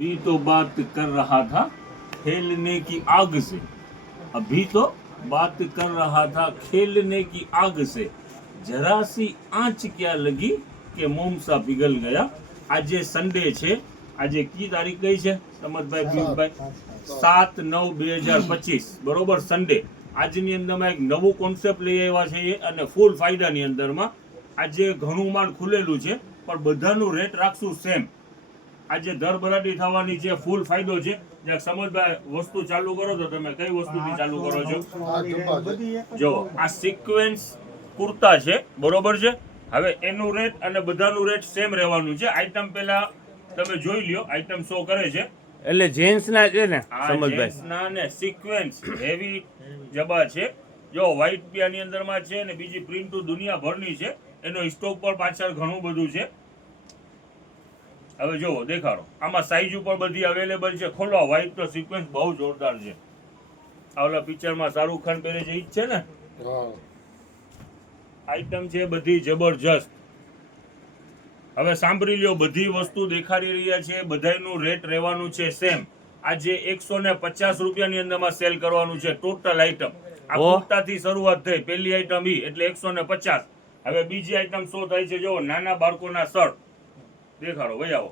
अभी तो बात कर रहा था खेलने की आग से, अभी तो बात कर रहा था खेलने की आग से, जरा सी आंच क्या लगी કે મોમ સા पिघल गया। આજે સન્ડે છે, આજે કી તારીખ ગઈ છે સમજભાઈ પિયુષભાઈ? 7/9/2025 બરોબર, સન્ડે। આજની અંદરમાં એક નવું કોન્સેપ્ટ લઈ આવ્યા છે અને ફૂલ ફાયદાની અંદરમાં આજે ઘણું માલ ખુલેલું છે પણ બધાનું રેટ રાખશું સેમ। આજે ધરભરાટી થવાની છે, ફૂલ ફાયદો છે। જ્યાં સમજભાઈ વસ્તુ ચાલુ કરો તો તમે કઈ વસ્તુથી ચાલુ કરો છો? જો આ સિક્વેન્સ કુર્તા છે, બરોબર છે। હવે એનું રેટ અને બધાનું રેટ સેમ રહેવાનું છે। આઈટમ પહેલા તમે જોઈ લ્યો, આઈટમ શો કરે છે એટલે જેન્ટ્સ ના છે ને સમજભાઈ, જેન્ટ્સ ના ને સિક્વેન્સ હેવી જબા છે। જો વ્હાઈટ પિયાની અંદરમાં છે ને બીજી પ્રિન્ટ દુનિયાભરની છે, એનો સ્ટોક પર પાછળ ઘણું બધું છે। હવે જોવો દેખાડો, આમાં સાઈઝ ઉપર બધી અવેલેબલ છે। ખોલો, વ્હાઈટ તો સિક્વન્સ બહુ જોરદાર છે। આવલા પિક્ચરમાં શાહરુખ ખાન પહેરે છે ઈ જ છે ને? આઈટમ છે બધી જબરજસ્ત। હવે સાંભળી લ્યો, બધી વસ્તુ દેખાડી રહ્યા છે, બધાયનું રેટ રહેવાનું છે સેમ। આજે 150 રૂપિયાની અંદરમાં સેલ કરવાનું છે ટોટલ આઈટમ। આ કુર્તાથી શરૂઆત થઈ, પહેલી આઈટમ ઈ એટલે 150। હવે બીજી આઈટમ શું થાય છે? જો નાના બાળકોના શર્ટ દેખાડો, ભાઈ આવો।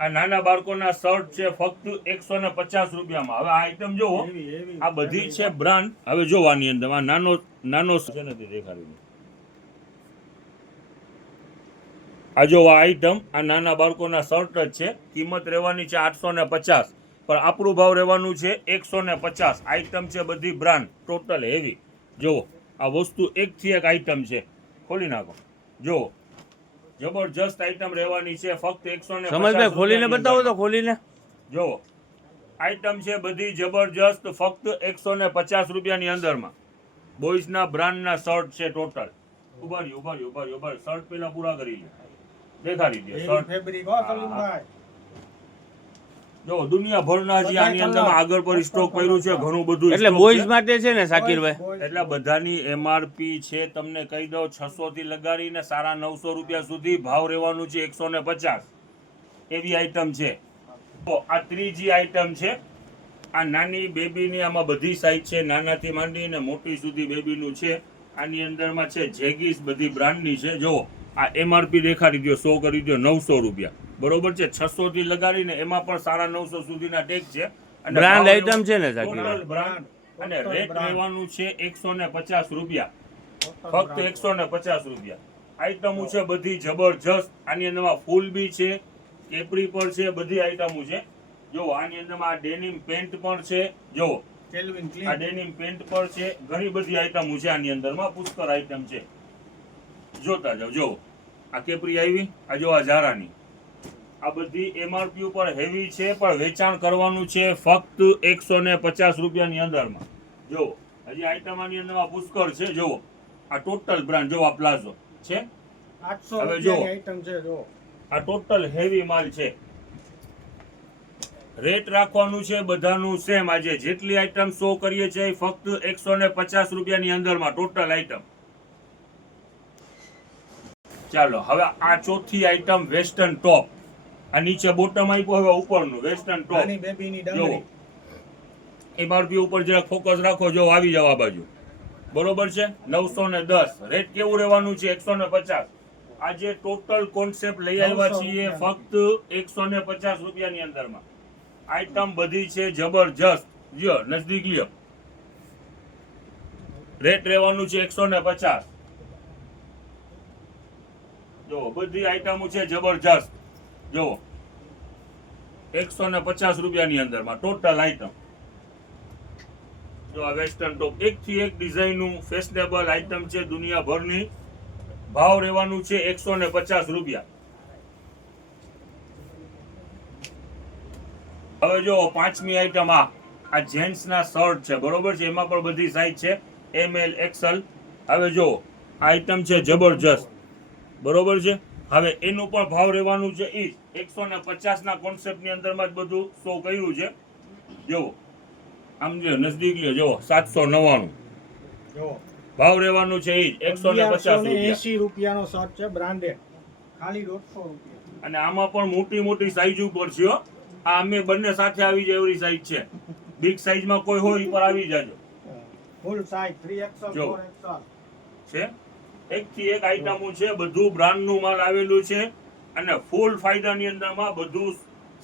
આ નાના બાળકોના શર્ટ છે ફક્ત 150 રૂપિયામાં। હવે આ આઈટમ જોવો, આ બધી છે બ્રાન્ડ। હવે જોવાની અંદર આ નાનો છે નથી દેખાડી, આ જો આ આઈટમ, આ નાના બાળકોના શર્ટ જ છે। કિંમત રહેવાની છે 850, પણ આપણું ભાવ રહેવાનું છે 150। આઈટમ છે બધી બ્રાન્ડ, ટોટલ હેવી। જોવો આ વસ્તુ એકથી એક આઈટમ છે, ખોલી નાખો, જોવો જબરજસ્ત આઈટમ રહેવાની છે ફક્ત 150। સમજભાઈ ખોલીને બતાવો તો, ખોલીને જોવો આઈટમ છે બધી જબરજસ્ત ફક્ત 150 રૂપિયાની અંદરમાં। બોયઝના બ્રાન્ડના શર્ટ છે ટોટલ। ઉભા રહ્યો, શર્ટ પેલા પૂરા કરી લે, દેખાડી દે શર્ટ ફેબ્રિક। જો દુનિયાભરના જે આની અંદરમાં આગળ પર સ્ટોક પડ્યું છે, ઘણું બધું એટલે બોયઝ માટે છે ને શાકિરભાઈ? એટલે બધાની એમઆરપી છે તમને કહી દો 600 થી લગાડીને 950 રૂપિયા સુધી ભાવ રહેવાનું છે 150। એવી આઈટમ છે। તો આ ત્રીજી આઈટમ છે, આ નાની બેબીની, આમાં બધી સાઈઝ છે, નાનાથી માંડીને મોટી સુધી બેબીનું છે। આની અંદરમાં છે જેગીસ, બધી બ્રાન્ડની છે। જો આ એમઆરપી દેખાડી દો, 100 કરી દો 900 રૂપિયા, બરોબર છે। 600 થી લગાડીને એમાં પણ 950 સુધીના ટેગ છે અને બ્રાન્ડ આઈટમ છે ને ટોટલ બ્રાન્ડ, અને રેટ રહેવાનું છે 150 રૂપિયા, ફક્ત 150 રૂપિયા। આઈટમો છે બધી જબરજસ્ત। આની અંદરમાં ફૂલ બી છે, કેપરી પણ છે, બધી આઈટમો છે। જો આની અંદરમાં આ ડેનિમ પેન્ટ પણ છે, જો આ ડેનિમ પેન્ટ પણ છે, ઘણી બધી આઈટમો છે આની અંદરમાં, પુષ્કળ આઈટમ છે। જોતા જાવ, જો આ કેપરી આવી, આ જો આ ઝારાની, આ બધી એમઆરપી ઉપર હેવી છે પણ વેચાણ કરવાનું છે ફક્ત 150 રૂપિયાની અંદરમાં। જો હજી આઈટમ આની અંદરમાં પુષ્કળ છે। જો આ ટોટલ બ્રાન્ડ, જો આ પ્લાઝો છે 800 રૂપિયાની આઈટમ છે। જો આ ટોટલ હેવી માલ છે। રેટ રાખવાનું છે બધાનું સેમ। આજે જેટલી આઈટમ શો કરીએ છીએ ફક્ત 150 રૂપિયાની અંદરમાં ટોટલ આઈટમ। ચાલો હવે આ ચોથી આઈટમ વેસ્ટર્ન ટોપ, આ નીચે બોટમ આપ્યો, હવે ઉપરનું વેસ્ટર્ન ટોપ। જો એમઆરપી ઉપર જરા ફોકસ રાખો, જો આવી જાવ આ બાજુ, બરોબર છે। 910 રેટ કેવું રહેવાનું છે? 150। આજે ટોટલ કોન્સેપ્ટ લઈ આવ્યા છીએ ફક્ત 150 રૂપિયાની અંદરમાં। આઈટમ બધી છે જબરજસ્ત, જો નજદીક લ્યો, રેટ રહેવાનું છે 150। જો બધી આઈટમો છે જબરજસ્ત, જો 150 રૂપિયાની અંદરમાં ટોટલ આઈટમ। જો આ વેસ્ટર્ન ટોપ, એકથી એક ડિઝાઇનનું ફેશનેબલ આઈટમ છે દુનિયાભરની। ભાવ રહેવાનું છે 150 રૂપિયા। હવે જો પાંચમી આઈટમ, આ જેન્ટ્સના શર્ટ છે, બરોબર છે, એમાં પણ બધી સાઈઝ છે, ML XL। હવે જો આ આઈટમ છે જબરજસ્ત, બરોબર છે। હવે એનું પણ ભાવ રહેવાનું છે ઈ 150 ના કોન્સેપ્ટની અંદરમાં જ બધું શો કર્યું છે। જો આમ જો નજદીક લ્યો, જો 799 ભાવ રહેવાનું છે ઈ 150 રૂપિયા। 80 રૂપિયાનો શર્ટ છે બ્રાન્ડેડ, ખાલી 150 રૂપિયા। અને આમાં પણ મોટી મોટી સાઈઝ ઉપર છે હો. આ અમે બંને સાથે આવી જાય એવડી સાઈઝ છે. બિગ સાઈઝમાં કોઈ હોય એ પર આવી જાજો. ફૂલ સાઈઝ 3XL જો. 4XL છે એકથી એક આઈટમો છે, બધું બ્રાન્ડનું માલ આવેલું છે અને ફૂલ ફાયદાની અંદરમાં બધું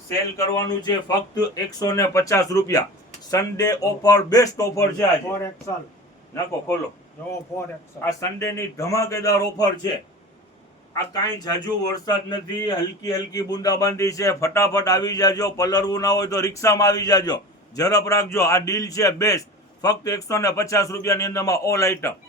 સેલ કરવાનું છે ફક્ત 150 રૂપિયા. સન્ડે ઓફર, બેસ્ટ ઓફર છે આજે. 4XL નાખો ખોલો. જો 4XL આ સન્ડે ની ધમાકેદાર ઓફર છે. આ કાંઈ જાજુ વરસાદ નથી, હલકી હલકી બુંદાબાંદી છે. ફટાફટ આવી જાજો. પલરવું ના હોય તો રિક્ષામાં આવી જાજો. ઝડપ રાખજો. આ ડીલ છે બેસ્ટ, ફક્ત 150 રૂપિયાની અંદરમાં ઓલ આઈટમ.